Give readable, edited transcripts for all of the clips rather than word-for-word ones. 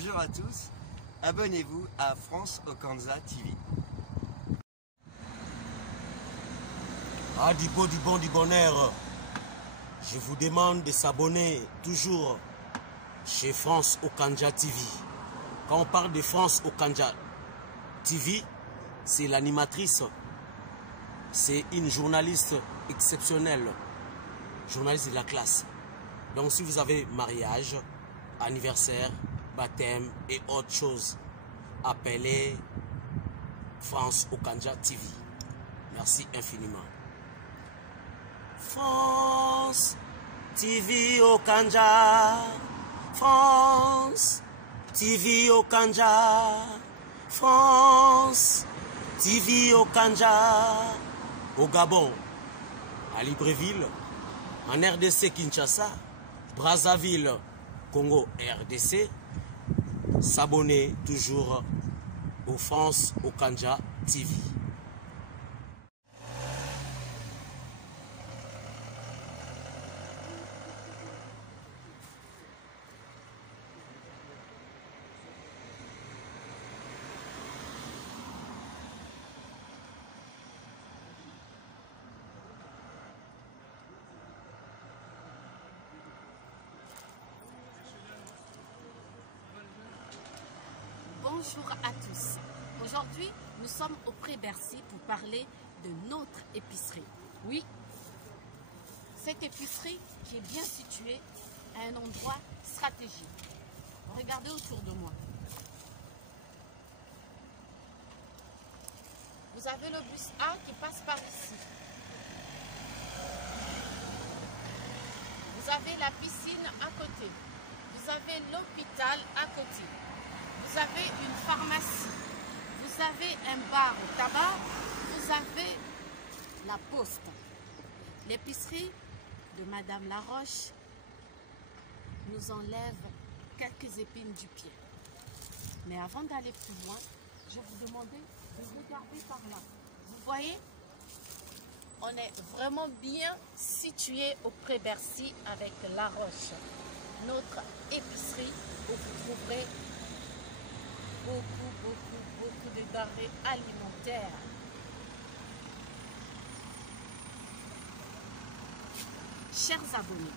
Bonjour à tous, abonnez-vous à France Okanza TV. Ah, du beau, du bon, du bonheur. Je vous demande de s'abonner toujours chez France Okanza TV. Quand on parle de France Okanza TV, c'est l'animatrice, c'est une journaliste exceptionnelle, journaliste de la classe. Donc si vous avez mariage, anniversaire, baptême et autre chose, appelez France Okanza TV. Merci infiniment. France TV Okanza, France TV Okanza, France TV Okanza, au Gabon, à Libreville, en RDC Kinshasa, Brazzaville, Congo RDC, s'abonner toujours au France Okanza TV. Bonjour à tous. Aujourd'hui, nous sommes au Pré-Bercy pour parler de notre épicerie. Oui, cette épicerie qui est bien située à un endroit stratégique. Regardez autour de moi. Vous avez le bus A qui passe par ici. Vous avez la piscine à côté. Vous avez l'hôpital à côté. Vous avez une pharmacie, vous avez un bar au tabac, vous avez la poste. L'épicerie de Madame Laroche nous enlève quelques épines du pied. Mais avant d'aller plus loin, je vais vous demander de regarder par là. Vous voyez, on est vraiment bien situé au Pré-Bercy avec Laroche, notre épicerie où vous trouverez beaucoup de denrées alimentaires. Chers abonnés,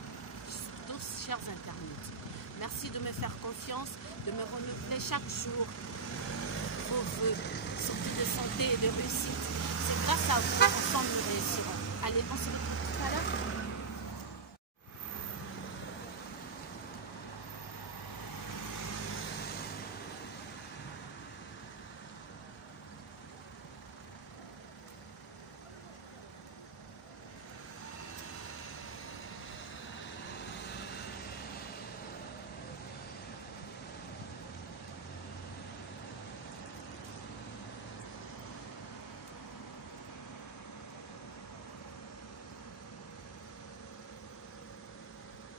tous chers internautes, merci de me faire confiance, de me renouveler chaque jour vos vœux, surtout de santé et de réussite. C'est grâce à vous qu'ensemble nous réussirons. Allez, on se retrouve tout à l'heure.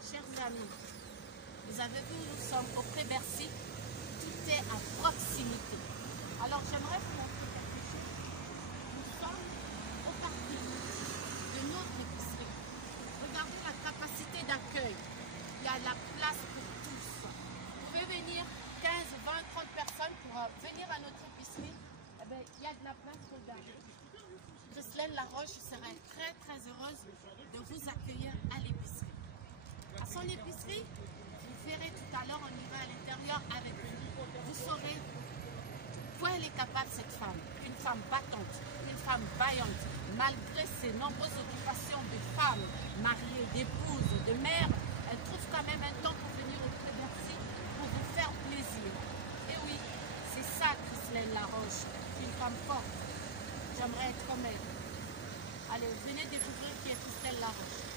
Chers amis, vous avez vu, nous sommes au Pré-Bercy, tout est à proximité. Alors j'aimerais vous montrer quelque chose. Nous sommes au parking de notre épicerie. Regardez la capacité d'accueil. Il y a la place pour tous. Vous pouvez venir 15, 20, 30 personnes pour venir à notre épicerie. Eh bien, il y a de la place pour garder. Christelle Laroche serait très heureuse de vous accueillir à l'épicerie. À son épicerie, vous verrez tout à l'heure, on y va à l'intérieur avec lui. Vous saurez quoi elle est capable, cette femme. Une femme battante, une femme vaillante. Malgré ses nombreuses occupations de femme, mariée, d'épouse, de mère, elle trouve quand même un temps pour venir au Pré-Bercy pour vous faire plaisir. Et oui, c'est ça Christelle Laroche, une femme forte. J'aimerais être comme elle. Allez, venez découvrir qui est Christelle Laroche.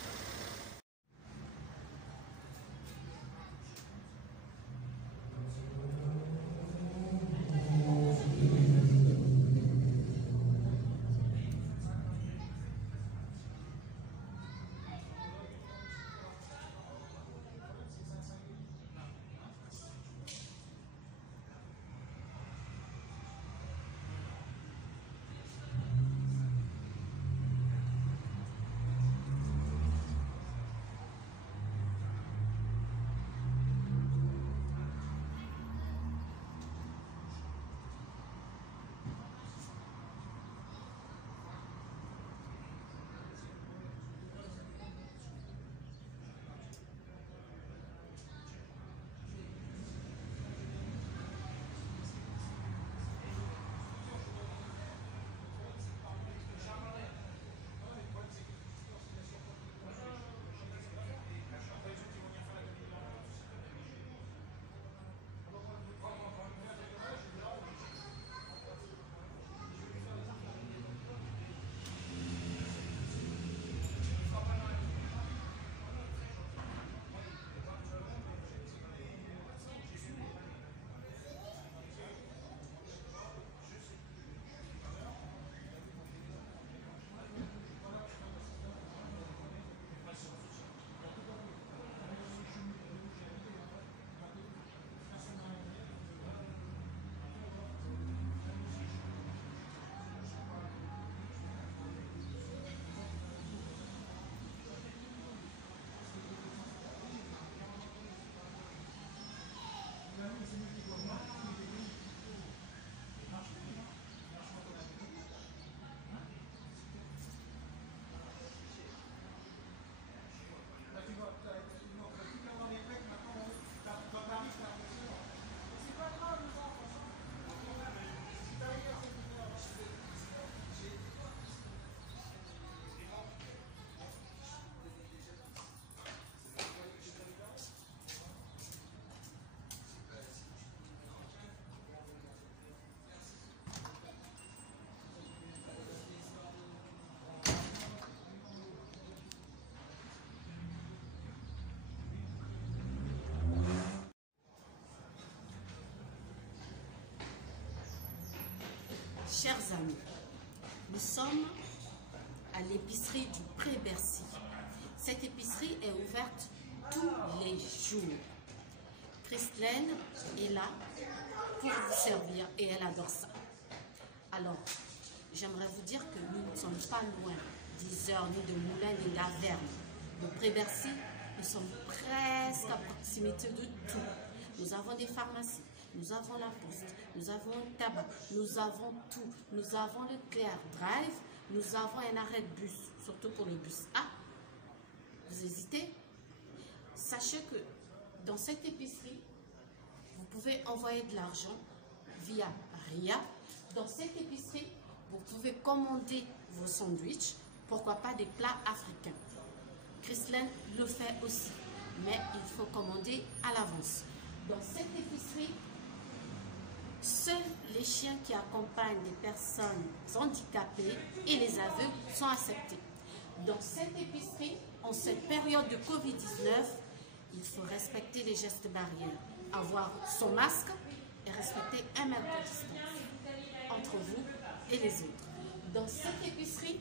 chers amis, nous sommes à l'épicerie du Pré-Bercy. Cette épicerie est ouverte tous les jours. Christelaine est là pour vous servir et elle adore ça. Alors, j'aimerais vous dire que nous ne sommes pas loin d'Yzeure, ni de Moulins, ni d'Averne. Le Pré-Bercy, nous sommes presque à proximité de tout. Nous avons des pharmacies, nous avons la poste, nous avons un tabac, nous avons tout. Nous avons le Clair Drive, nous avons un arrêt de bus, surtout pour le bus A. Vous hésitez? Sachez que dans cette épicerie, vous pouvez envoyer de l'argent via RIA. Dans cette épicerie, vous pouvez commander vos sandwichs, pourquoi pas des plats africains. Christelaine le fait aussi, mais il faut commander à l'avance. Dans cette épicerie, seuls les chiens qui accompagnent les personnes handicapées et les aveugles sont acceptés. Dans cette épicerie, en cette période de Covid-19, il faut respecter les gestes barrières, avoir son masque et respecter 1 mètre de distance entre vous et les autres. Dans cette épicerie,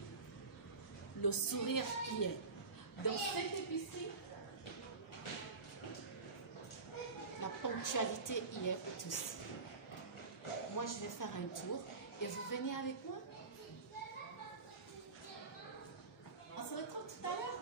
le sourire y est. Dans cette épicerie, la ponctualité y est aussi. Moi, je vais faire un tour et vous venez avec moi. On se retrouve tout à l'heure.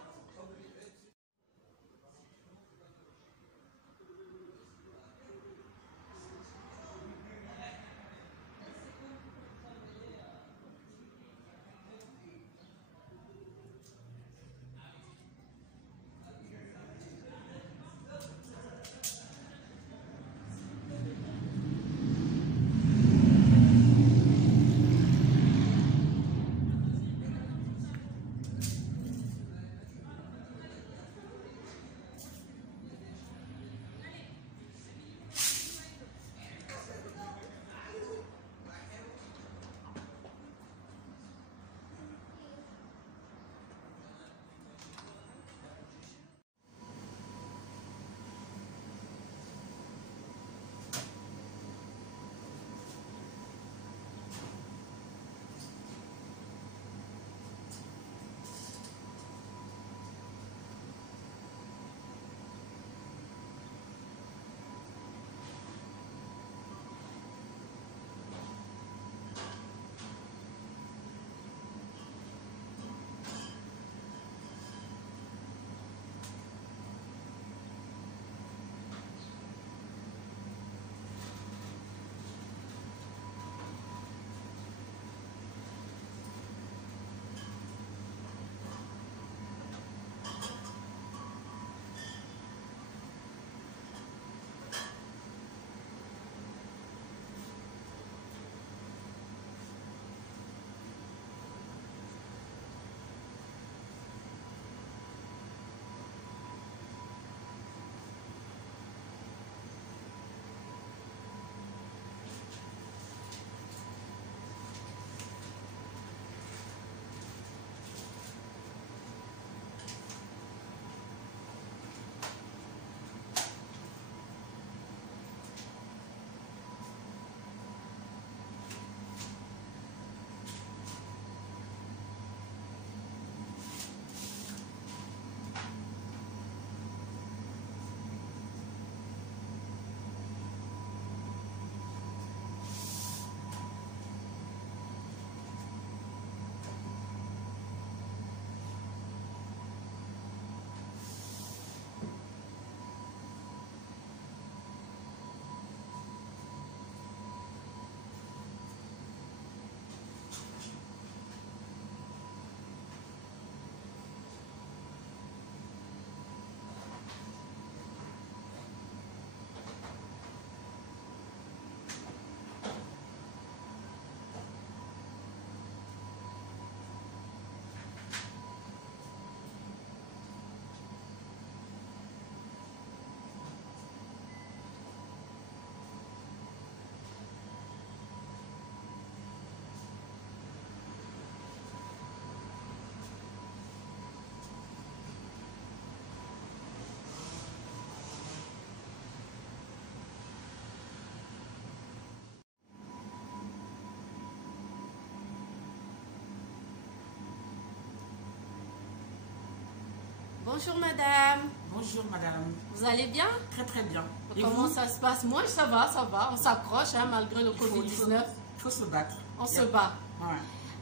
Bonjour madame. Bonjour madame. Vous allez bien? Très très bien. Et comment vous? ça se passe? Moi ça va. On s'accroche hein, malgré le Covid-19. Il faut se battre. On se bat. Ouais.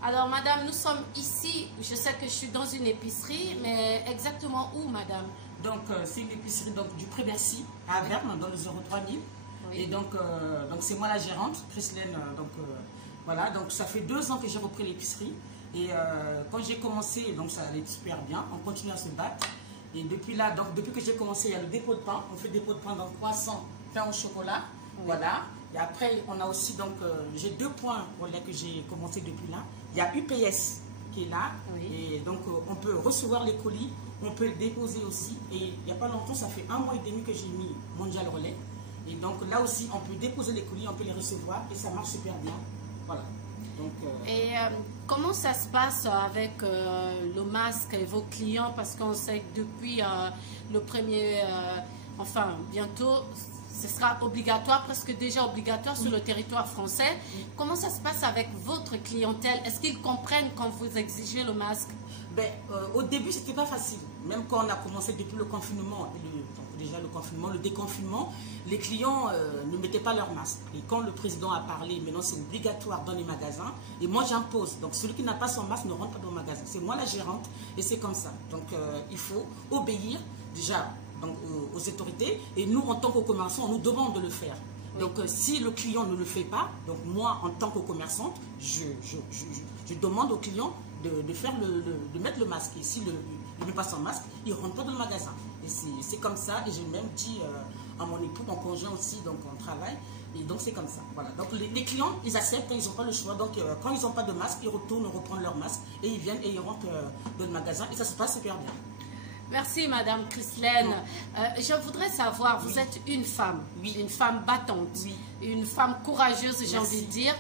Alors madame, nous sommes ici, je sais que je suis dans une épicerie, mais exactement où madame? Donc c'est une épicerie donc, du Pré-Bercy à Verne, dans le 03000. Oui. Et donc c'est moi la gérante, Christelaine. Voilà, donc ça fait 2 ans que j'ai repris l'épicerie. Et quand j'ai commencé, donc ça allait super bien, on continue à se battre. Et depuis là, donc depuis que j'ai commencé, il y a le dépôt de pain. On fait dépôt de pain dans croissant, pain au chocolat. Oui. Voilà. Et après, on a aussi donc, j'ai 2 points voilà, que j'ai commencé depuis là. Il y a UPS qui est là. Oui. Et donc on peut recevoir les colis, on peut le déposer aussi. Et il n'y a pas longtemps, ça fait 1 mois et demi que j'ai mis Mondial Relais. Et donc là aussi, on peut déposer les colis, on peut les recevoir et ça marche super bien. Voilà. Donc, Et comment ça se passe avec le masque et vos clients? Parce qu'on sait que depuis le premier, enfin bientôt, ce sera obligatoire, presque déjà obligatoire sur le territoire français. Comment ça se passe avec votre clientèle? Est-ce qu'ils comprennent quand vous exigez le masque? Ben, au début, c'était pas facile. Même quand on a commencé depuis le confinement, déjà le confinement, le déconfinement, les clients ne mettaient pas leur masque. Et quand le président a parlé, maintenant c'est obligatoire dans les magasins, et moi j'impose. Donc celui qui n'a pas son masque ne rentre pas dans le magasin. C'est moi la gérante, et c'est comme ça. Donc il faut obéir déjà donc, aux autorités, et nous en tant que commerçants, on nous demande de le faire. Oui. Donc si le client ne le fait pas, donc moi en tant que commerçante, je demande au client de faire de mettre le masque. Et s'il ne met pas son masque, il ne rentre pas dans le magasin. Et c'est comme ça. Et j'ai même dit à mon époux, mon conjoint aussi, donc on travaille. Et donc c'est comme ça. Voilà. Donc les clients, ils acceptent quand ils n'ont pas le choix. Donc quand ils n'ont pas de masque, ils retournent reprendre leur masque. Et ils viennent et ils rentrent dans le magasin. Et ça se passe super bien. Merci Madame Christelaine. Je voudrais savoir, vous êtes une femme battante, une femme courageeuse, j'ai envie de dire.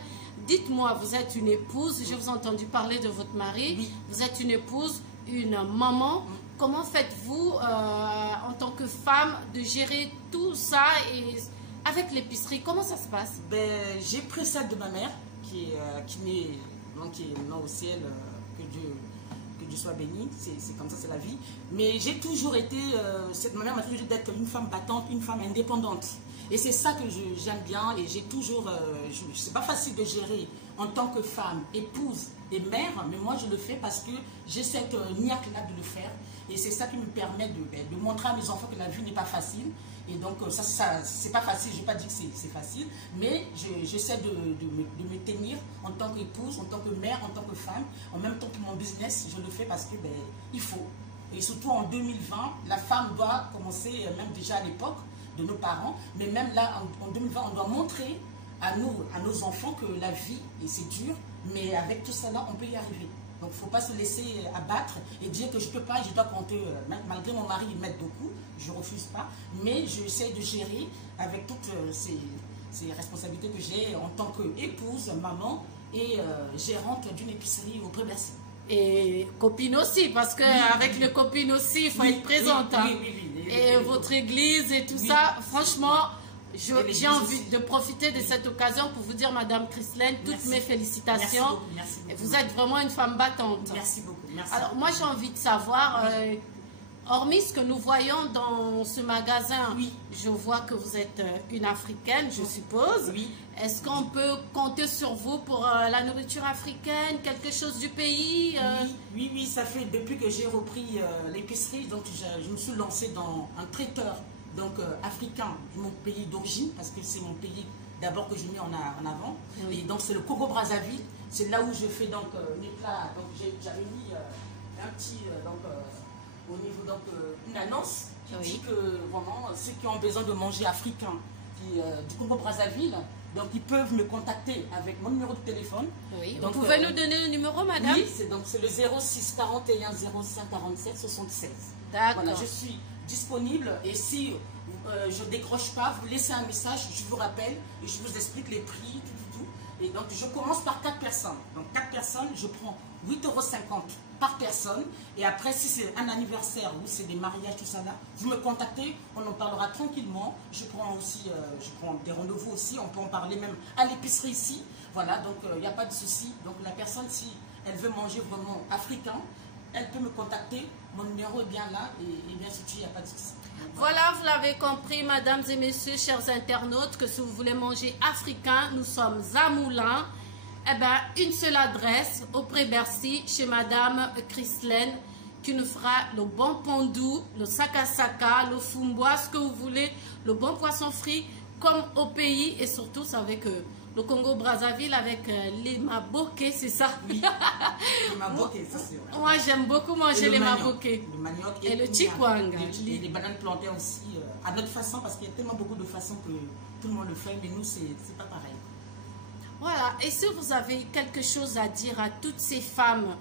Dites-moi, vous êtes une épouse, je vous ai entendu parler de votre mari, vous êtes une épouse, une maman. Comment faites-vous en tant que femme de gérer tout ça et avec l'épicerie? Comment ça se passe? Ben, j'ai pris ça de ma mère qui est maintenant au ciel, que Dieu soit béni, c'est comme ça, c'est la vie. Mais j'ai toujours été, ma mère m'a toujours dit d'être une femme battante, une femme indépendante. Et c'est ça que j'aime bien et j'ai toujours, c'est pas facile de gérer en tant que femme, épouse et mère, mais moi je le fais parce que j'ai cette niaque-là de le faire. Et c'est ça qui me permet de montrer à mes enfants que la vie n'est pas facile. Et donc ça c'est pas facile, je ne vais pas dire que c'est facile, mais j'essaie de me tenir en tant qu'épouse, en tant que mère, en tant que femme. En même temps que mon business, je le fais parce que il faut. Et surtout en 2020, la femme doit commencer, même déjà à l'époque, de nos parents, mais même là, en 2020, on doit montrer à nos enfants que la vie, et c'est dur, mais avec tout ça là, on peut y arriver. Donc, il ne faut pas se laisser abattre et dire que je ne peux pas, je dois compter, malgré mon mari, il m'aide beaucoup, je ne refuse pas, mais j'essaie de gérer avec toutes ces responsabilités que j'ai en tant qu'épouse, maman et gérante d'une épicerie au Pré-Bercy. Et copine aussi, parce qu'avec les copines aussi, il faut être présente. Et votre église et tout ça, franchement, j'ai envie de profiter de cette occasion pour vous dire, Madame Christelaine, toutes mes félicitations. Merci beaucoup. Vous êtes vraiment une femme battante. Merci beaucoup. Merci. Alors, moi, j'ai envie de savoir, hormis ce que nous voyons dans ce magasin, je vois que vous êtes une Africaine, je suppose. Oui. Est-ce qu'on peut compter sur vous pour la nourriture africaine, quelque chose du pays? Oui, ça fait depuis que j'ai repris l'épicerie, donc je me suis lancée dans un traiteur africain de mon pays d'origine, parce que c'est mon pays d'abord que je mets en avant. Et donc c'est le Congo-Brazzaville, c'est là où je fais donc mes plats. Donc j'avais mis un petit au niveau une annonce qui dit que vraiment ceux qui ont besoin de manger africain du Congo-Brazzaville, donc ils peuvent me contacter avec mon numéro de téléphone. Donc, vous pouvez nous donner le numéro, madame? Oui, c'est le 06 41 05 47 76. D'accord. Voilà, je suis disponible et si je ne décroche pas, vous laissez un message, je vous rappelle et je vous explique les prix, tout. Et donc je commence par 4 personnes. Donc 4 personnes, je prends 8,50 € par personne. Et après, si c'est un anniversaire ou c'est des mariages, tout ça là, vous me contactez, on en parlera tranquillement. Je prends des rendez-vous aussi, on peut en parler même à l'épicerie ici. Voilà, donc il n'y a pas de souci. Donc la personne, si elle veut manger vraiment africain, elle peut me contacter. Mon numéro est bien là et bien sûr, il n'y a pas de souci. Voilà, vous l'avez compris, mesdames et messieurs, chers internautes, que si vous voulez manger africain, nous sommes à Moulins. Eh bien, une seule adresse, au Pré-Bercy, chez madame Christelaine, qui nous fera le bon pandou, le saka-saka, le fumbois, ce que vous voulez, le bon poisson frit, comme au pays. Et surtout, vous savez que le Congo-Brazzaville avec les maboké, c'est ça? Oui, les maboké, ça c'est vrai. Moi, j'aime beaucoup manger les maboké. Le manioc et le chikwanga. Et les bananes plantains aussi, à notre façon, parce qu'il y a tellement beaucoup de façons que tout le monde le fait, mais nous, c'est pas pareil. Voilà, et si vous avez quelque chose à dire à toutes ces femmes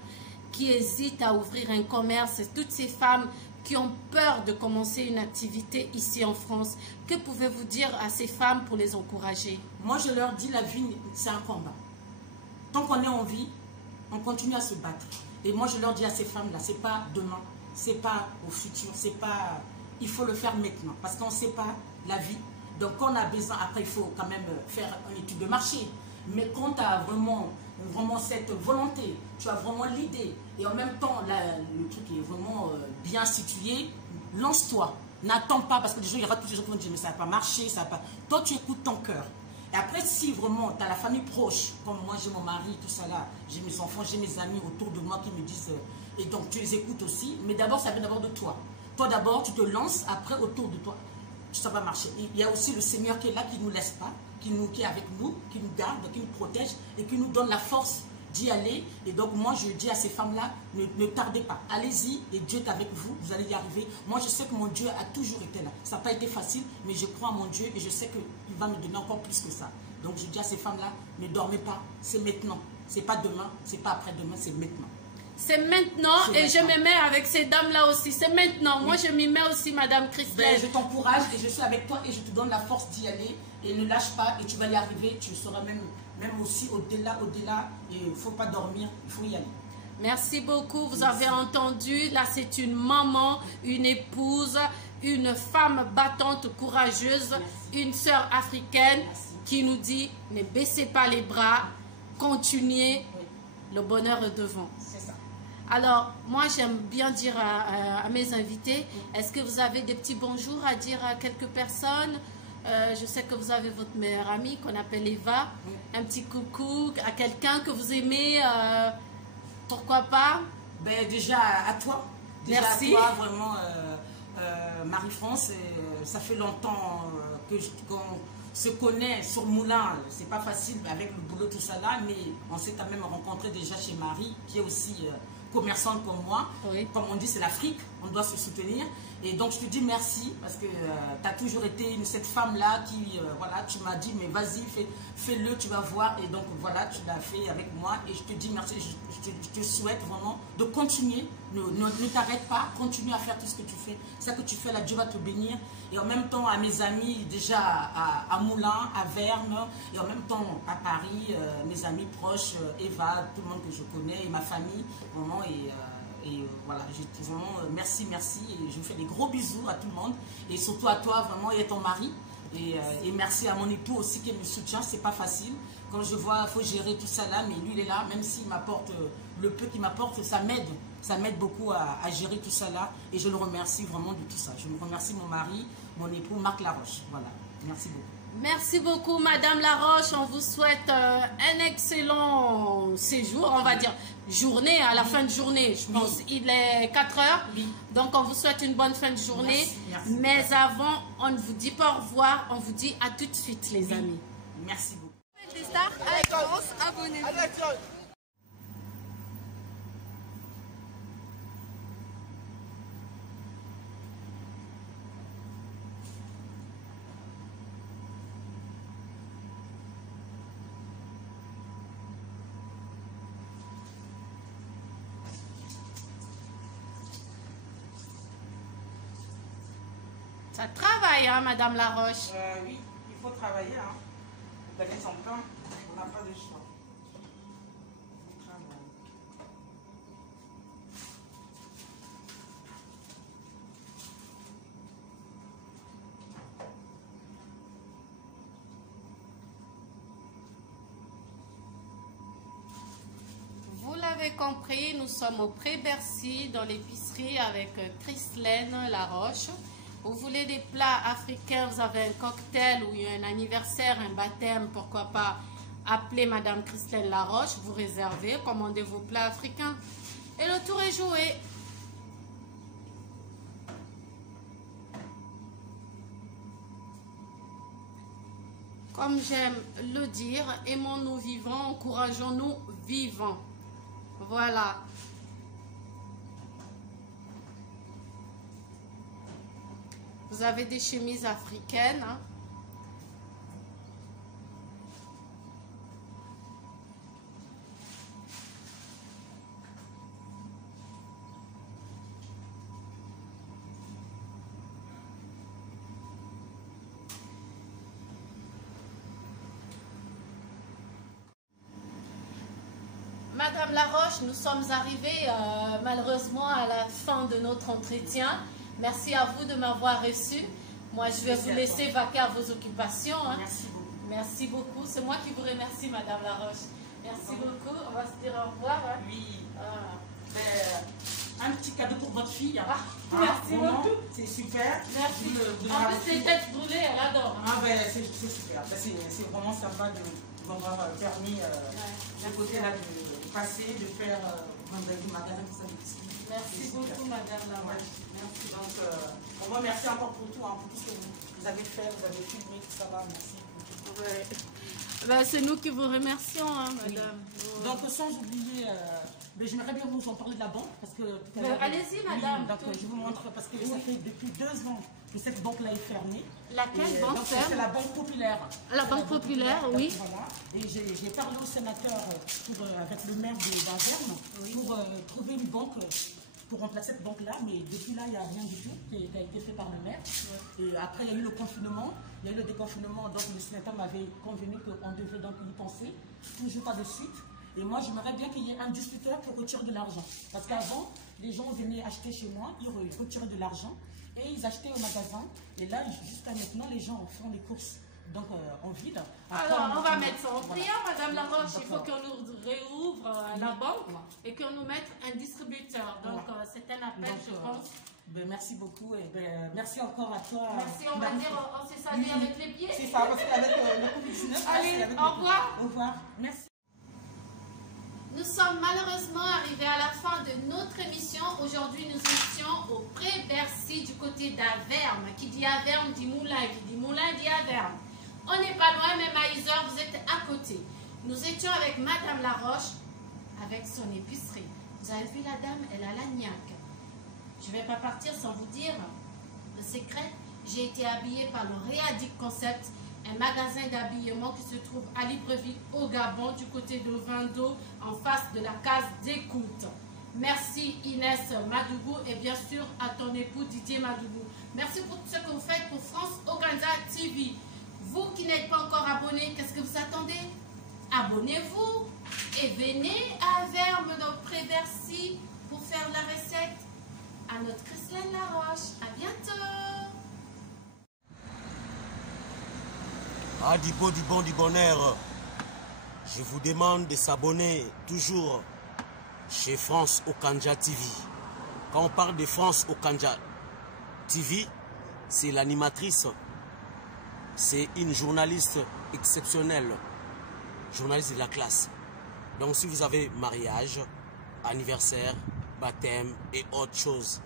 qui hésitent à ouvrir un commerce, toutes ces femmes qui ont peur de commencer une activité ici en France, que pouvez-vous dire à ces femmes pour les encourager? Moi, je leur dis, la vie, c'est un combat. Tant qu'on est en vie, on continue à se battre. Et moi, je leur dis à ces femmes-là, c'est pas demain, c'est pas au futur, c'est pas... Il faut le faire maintenant, parce qu'on ne sait pas la vie. Donc, quand on a besoin, après, il faut quand même faire une étude de marché. Mais quand tu as vraiment cette volonté, tu as vraiment l'idée, et en même temps, le truc est vraiment bien situé, lance-toi. N'attends pas, parce que des gens, il y aura tous les gens qui vont dire, mais ça va pas marcher, ça va pas... Toi, tu écoutes ton cœur. Et après, si vraiment tu as la famille proche, comme moi, j'ai mon mari, tout ça là, j'ai mes enfants, j'ai mes amis autour de moi qui me disent, et donc tu les écoutes aussi, mais d'abord, ça vient d'abord de toi. Toi, d'abord, tu te lances, après, autour de toi, ça va marcher. Il y a aussi le Seigneur qui est là, qui ne nous laisse pas, qui est avec nous, qui nous garde, qui nous protège et qui nous donne la force d'y aller. Et donc moi je dis à ces femmes-là, ne tardez pas, allez-y et Dieu est avec vous, vous allez y arriver. Moi je sais que mon Dieu a toujours été là. Ça n'a pas été facile, mais je crois en mon Dieu et je sais qu'il va me donner encore plus que ça. Donc je dis à ces femmes-là, ne dormez pas, c'est maintenant. C'est pas demain, c'est pas après-demain, c'est maintenant. C'est maintenant et je me mets avec ces dames-là aussi. C'est maintenant. Oui. Moi, je m'y mets aussi, Madame Christelaine. Ben, je t'encourage et je suis avec toi et je te donne la force d'y aller. Et ne lâche pas et tu vas y arriver. Tu seras même aussi au-delà. Et il ne faut pas dormir, il faut y aller. Merci beaucoup. Vous avez entendu. Là, c'est une maman, une épouse, une femme battante, courageuse, une sœur africaine qui nous dit, ne baissez pas les bras, continuez, le bonheur est devant. Alors, moi, j'aime bien dire à mes invités, est-ce que vous avez des petits bonjours à dire à quelques personnes? Je sais que vous avez votre meilleure amie qu'on appelle Eva. Un petit coucou à quelqu'un que vous aimez, pourquoi pas? Ben, déjà à toi. Déjà merci. À toi, vraiment, Marie-France. Ça fait longtemps qu'on se connaît sur Moulins. C'est pas facile avec le boulot, tout ça là, mais on s'est quand même rencontré déjà chez Marie, qui est aussi... commerçante comme moi, comme on dit, c'est l'Afrique, on doit se soutenir. Et donc je te dis merci parce que tu as toujours été cette femme-là qui, voilà, tu m'as dit, mais vas-y, fais-le, tu vas voir. Et donc voilà, tu l'as fait avec moi et je te dis merci, je te souhaite vraiment de continuer, ne t'arrête pas, continue à faire tout ce que tu fais. Ça que tu fais là, Dieu va te bénir. Et en même temps à mes amis déjà à Moulins, à Verne, et en même temps à Paris, mes amis proches, Eva, tout le monde que je connais, et ma famille, vraiment, et voilà, vraiment, merci, et je vous fais des gros bisous à tout le monde, et surtout à toi, vraiment, et à ton mari, et merci à mon époux aussi qui me soutient, c'est pas facile, quand je vois, il faut gérer tout ça là, mais lui il est là, même s'il m'apporte le peu qu'il m'apporte, ça m'aide beaucoup à gérer tout ça là, et je le remercie vraiment de tout ça. Je me remercie mon mari, mon époux Marc Laroche, voilà, merci beaucoup. Merci beaucoup, Madame Laroche. On vous souhaite un excellent séjour, on va dire journée, à la fin de journée. Je pense il est 4 heures. Donc, on vous souhaite une bonne fin de journée. Merci. Mais avant, on ne vous dit pas au revoir. On vous dit à tout de suite, les amis. Merci beaucoup. Des stars avec France, abonnez-vous. Ça travaille, hein, Madame Laroche? Oui, il faut travailler, hein. Pour gagner son pain, on n'a pas de choix. Vous l'avez l'avez compris, nous sommes au Pré-Bercy, dans l'épicerie avec Christelaine Laroche. Vous voulez des plats africains, vous avez un cocktail ou un anniversaire, un baptême, pourquoi pas appelez Madame Christelaine Laroche, vous réservez, commandez vos plats africains et le tour est joué. Comme j'aime le dire, aimons-nous vivants, encourageons-nous vivants. Voilà. Vous avez des chemises africaines. Hein? Madame Laroche, nous sommes arrivés malheureusement à la fin de notre entretien. Merci à vous de m'avoir reçu. Moi, je vais vous laisser vaquer à vos occupations. Hein. Merci beaucoup. Merci beaucoup. C'est moi qui vous remercie, Madame Laroche. Merci beaucoup. On va se dire au revoir. Hein. Oui. Un petit cadeau pour votre fille. Hein. Merci beaucoup. C'est super. Merci. En plus, les têtes brûlées, elle adore. C'est super. C'est vraiment sympa de m'avoir permis de côté là de passer, de faire du magasin pour ça. Merci beaucoup, Madame Laroche. Merci. Donc, on vous remercie encore pour tout, pour tout ce que vous avez fait, vous avez filmé, tout ça va. Merci. C'est nous qui vous remercions, hein, Madame. Oui. Donc, sans oublier, j'aimerais bien vous en parler de la banque. Allez-y, Madame. Oui, donc, je vous montre, parce que ça fait depuis 2 ans que cette banque-là est fermée. Laquelle banque ferme? C'est la Banque Populaire. La Banque Populaire, oui. Voilà. Et j'ai parlé au sénateur avec le maire d'Averne pour trouver une banque pour remplacer cette banque-là, mais depuis là, il n'y a rien du tout qui a été fait par le maire. Et après, il y a eu le confinement, il y a eu le déconfinement, donc le sénateur m'avait convenu qu'on devait donc y penser, toujours pas de suite. Et moi, j'aimerais bien qu'il y ait un distributeur pour retirer de l'argent. Parce qu'avant, les gens venaient acheter chez moi, ils retiraient de l'argent et ils achetaient au magasin. Et là, jusqu'à maintenant, les gens font les courses. Donc, en ville. Alors, on va mettre ça en prière, Madame Laroche. Il faut qu'on nous réouvre la banque et qu'on nous mette un distributeur. Donc, c'est un appel, je pense. Merci beaucoup. Et merci encore à toi. Merci, on va dire, on s'est salué avec les pieds. C'est ça, parce qu'avec le Covid-19. Allez, au revoir. Au revoir. Merci. Nous sommes malheureusement arrivés à la fin de notre émission. Aujourd'hui, nous étions au Pré-Bercy du côté d'Averne. Qui dit Averne dit Moulin, qui dit Moulin dit Averne. On n'est pas loin, même à Isère, vous êtes à côté. Nous étions avec Madame Laroche, avec son épicerie. Vous avez vu la dame, elle a la niaque. Je ne vais pas partir sans vous dire le secret. J'ai été habillée par le Réadic Concept, un magasin d'habillement qui se trouve à Libreville, au Gabon, du côté de Vando, en face de la case d'écoute. Merci Inès Madougou et bien sûr à ton époux Didier Madougou. Merci pour tout ce que vous faites pour France Organza TV. Vous qui n'êtes pas encore abonné, qu'est-ce que vous attendez? Abonnez-vous et venez à Averne dans Pré-Bercy pour faire la recette à notre Christelaine Laroche. À bientôt. Ah, du beau, du bon, du bonheur. Je vous demande de s'abonner toujours chez France Okanja TV. Quand on parle de France Okanja TV, c'est l'animatrice. C'est une journaliste exceptionnelle, journaliste de la classe. Donc si vous avez mariage, anniversaire, baptême et autre chose,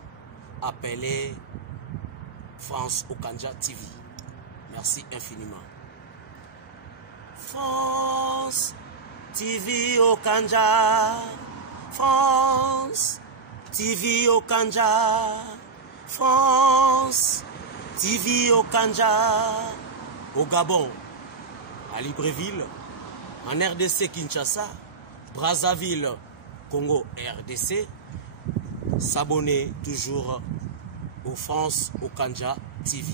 appelez France Okanja TV. Merci infiniment. France TV Okanja, France TV Okanja, France TV Okanja. Au Gabon, à Libreville, en RDC Kinshasa, Brazzaville, Congo RDC, s'abonner toujours au France Okanja TV.